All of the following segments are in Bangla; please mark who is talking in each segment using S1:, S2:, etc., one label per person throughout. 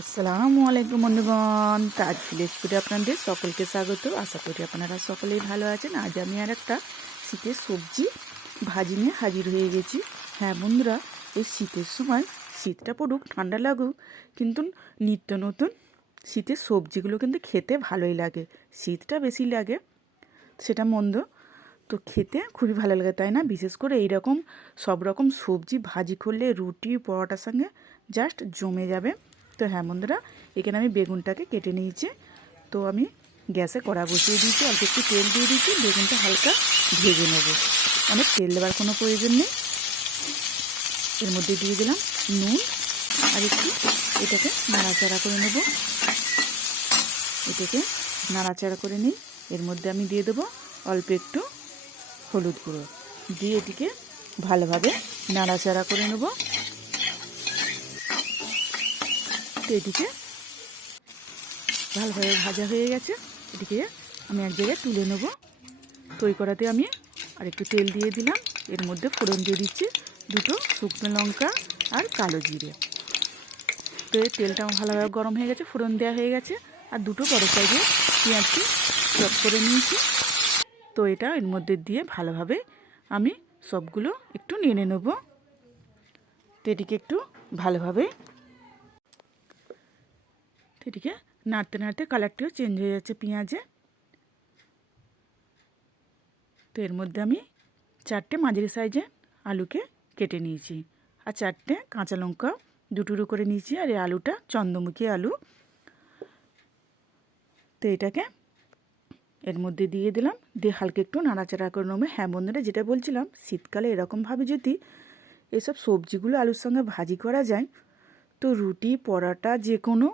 S1: আসসালামু আলাইকুম বন্ধুগণ। তাজ ভিলেজ ফুডে আপনাদের সকলকে স্বাগত। আশা করি আপনারা সকলেই ভালো আছেন। আজ আমি আর একটা শীতের সবজি ভাজি নিয়ে হাজির হয়ে গেছি। হ্যাঁ বন্ধুরা, এই শীতের সময় শীতটা পড়ুক, ঠান্ডা লাগুক, কিন্তু নিত্য নতুন শীতের সবজিগুলো কিন্তু খেতে ভালোই লাগে। শীতটা বেশি লাগে, সেটা মন্দ। তো খেতে খুবই ভালো লাগে, তাই না? বিশেষ করে এই রকম সব রকম সবজি ভাজি করলে রুটি, পরোটার সঙ্গে জাস্ট জমে যাবে। তো হ্যাঁ বন্ধুরা, এখানে আমি বেগুনটাকে কেটে নিয়েছি। তো আমি গ্যাসে কড়া বসিয়ে দিয়েছি, অল্প একটু তেল দিয়ে দিয়েছি, বেগুনটা হালকা ভেজে নেব। অনেক তেল দেওয়ার কোনো প্রয়োজন নেই। এর মধ্যে দিয়ে দিলাম নুন আর একটু এটাকে নাড়াচাড়া করে নেব। এটাকে নাড়াচাড়া করে নিই। এর মধ্যে আমি দিয়ে দেবো অল্প একটু হলুদ গুঁড়ো। দিয়ে এটিকে ভালোভাবে নাড়াচাড়া করে নেব। তো এটিকে ভালোভাবে ভাজা হয়ে গেছে। এটিকে আমি এক জায়গায় তুলে নেব। তো করাতে আমি আর একটু তেল দিয়ে দিলাম। এর মধ্যে ফোড়ন দিয়ে দিচ্ছি দুটো শুকনো লঙ্কা আর কালো জিরে। তো তেলটা ভালোভাবে গরম হয়ে গেছে, ফোড়ন দেওয়া হয়ে গেছে। আর দুটো বড় সাইজে পেঁয়াজকে চপ করে নিয়েছি। তো এটা এর মধ্যে দিয়ে ভালোভাবে আমি সবগুলো একটু নেড়ে নেব। তো এটিকে একটু ভালোভাবে তো এটিকে নাড়তে নাড়তে কালারটিও চেঞ্জ হয়ে যাচ্ছে পেঁয়াজে। তো এর মধ্যে আমি চারটে মাঝারি সাইজে আলুকে কেটে নিয়েছি আর চারটে কাঁচা লঙ্কা দুটুরো করে নিয়েছি আর এই আলুটা চন্দ্রমুখী আলু। তো এটাকে এর মধ্যে দিয়ে দিলাম, দিয়ে হালকা একটু নাড়াচাড়া করে নেবে। হ্যাঁ বন্ধুরা, যেটা বলছিলাম, শীতকালে এরকমভাবে যদি এসব সবজিগুলো আলুর সঙ্গে ভাজি করা যায়, তো রুটি, পরোটা যে কোনো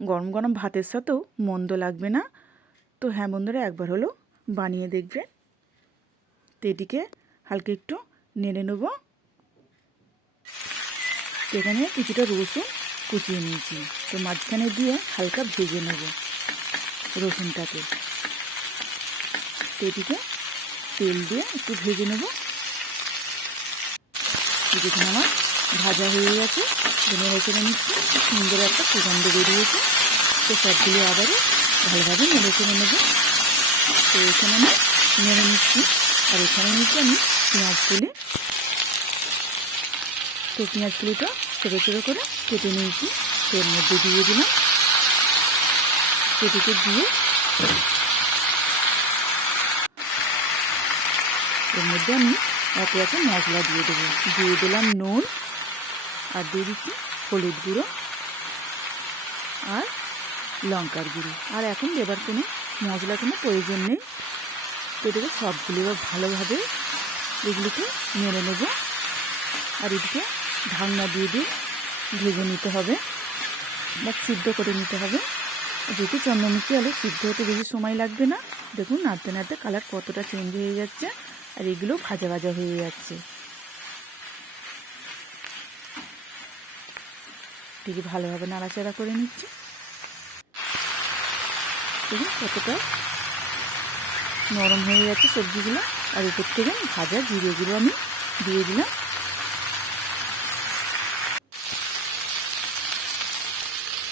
S1: গরম গরম ভাতের সাথেও মন্দ লাগবে না। তো হ্যাঁ বন্ধুরা, একবার হলো বানিয়ে দেখবে। তো এটিকে হালকা একটু নেড়ে নেব। এখানে কিছুটা রসুন কুচিয়ে নিয়েছি। তো মাঝখানে দিয়ে হালকা ভেজে নেব রসুনটাকে। এটিকে তেল দিয়ে একটু ভেজে নেব। দেখুন আমার ভাজা হয়ে গেছে। নেড়ে চেড়ে নিচ্ছি। সুন্দর একটা সুগন্ধ বেরিয়েছে। তো সবগুলো আবারও ভালোভাবে নেড়ে চেড়ে নেব। তো এখানে আমি নেড়ে নিচ্ছি। আর এখানে নিচ্ছি আমি পেঁয়াজ তুলে। তো পেঁয়াজ তুলিটা ছোটো ছোটো করে কেটে নিয়েছি। এর মধ্যে দিয়ে দিলাম। সেটিকে দিয়ে এর মধ্যে আমি একে একে মশলা দিয়ে দেবো। দিয়ে দিলাম নুন। আর দিয়ে দিচ্ছি হলুদ গুঁড়ো আর লঙ্কার গুঁড়ো। আর এখন এবার কোনো মশলা কোনো প্রয়োজন নেই। এটাকে সবগুলো এবার ভালোভাবে এগুলিকে নেড়ে নেব। আর এদিকে ঢাকনা দিয়ে দিয়ে ভেজে নিতে হবে বা সিদ্ধ করে নিতে হবে। যেহেতু চন্দ্রমুখী আলু সিদ্ধ হতে বেশি সময় লাগবে না। দেখুন, নাড়তে নাড়তে কালার কতটা চেঞ্জ হয়ে যাচ্ছে। আর এগুলো ভাজা ভাজা হয়ে যাচ্ছে। ঠিক ভালোভাবে নাড়াচাড়া করে নিচ্ছি। দেখুন কতটা নরম হয়ে গেছে সবজিগুলো। আর উপর থেকে ভাজা জিরেগুলো আমি দিয়ে দিলাম।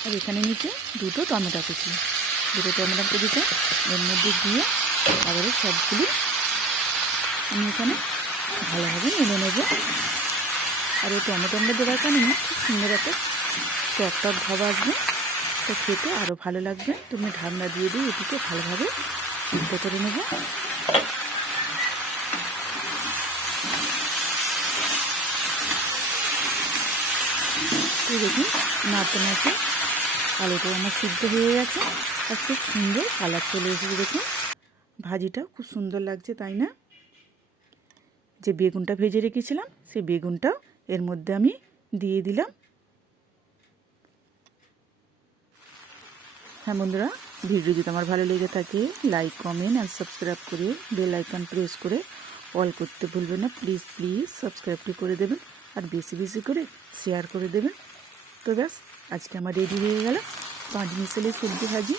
S1: আর এখানে নিচে দুটো টমেটো কুচি। দুটো টমেটো কুচিটা এর মধ্যে দিয়ে আবারও সবগুলি আমি এখানে ভালোভাবে নেড়ে নেব। আর এই টমেটোটা দেওয়ার কারণে খুব সুন্দর একটা টক ভাব আসবে তো খেতে আরও ভালো লাগবে। তুমি ঢাকনা দিয়ে দিয়ে এটিকে ভালোভাবে সিদ্ধ করে নেব দেখুন, নাড়তে নাড়তে আলুটা আমার সিদ্ধ হয়ে গেছে। আর খুব সুন্দর কালার চলে এসেছে দেখুন। ভাজিটাও খুব সুন্দর লাগছে, তাই না? যে বেগুনটা ভেজে রেখেছিলাম, সেই বেগুনটাও এর মধ্যে আমি দিয়ে দিলাম। হ্যাঁ বন্ধুরা, ভিডিও যদি আমার ভালো লেগে থাকে লাইক কমেন্ট আর সাবস্ক্রাইব করে বেল আইকন প্রেস করে অল করতে ভুলবেন না। প্লিজ প্লিজ সাবস্ক্রাইবটি করে দেবেন আর বেশি বেশি করে শেয়ার করে দেবেন। তো ব্যাস, আজকে আমার রেডি হয়ে গেল। পাঁচ মিশালের সবজি ভাজি।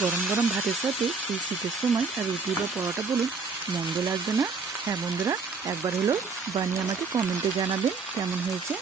S1: গরম গরম ভাতের সাথে এই শীতের সময় আর রুটি বা পরোটা বলুন মন্দ লাগবে না। হ্যাঁ বন্ধুরা, একবার হলো বানিয়ে আমাকে কমেন্টে জানাবেন কেমন হয়েছে।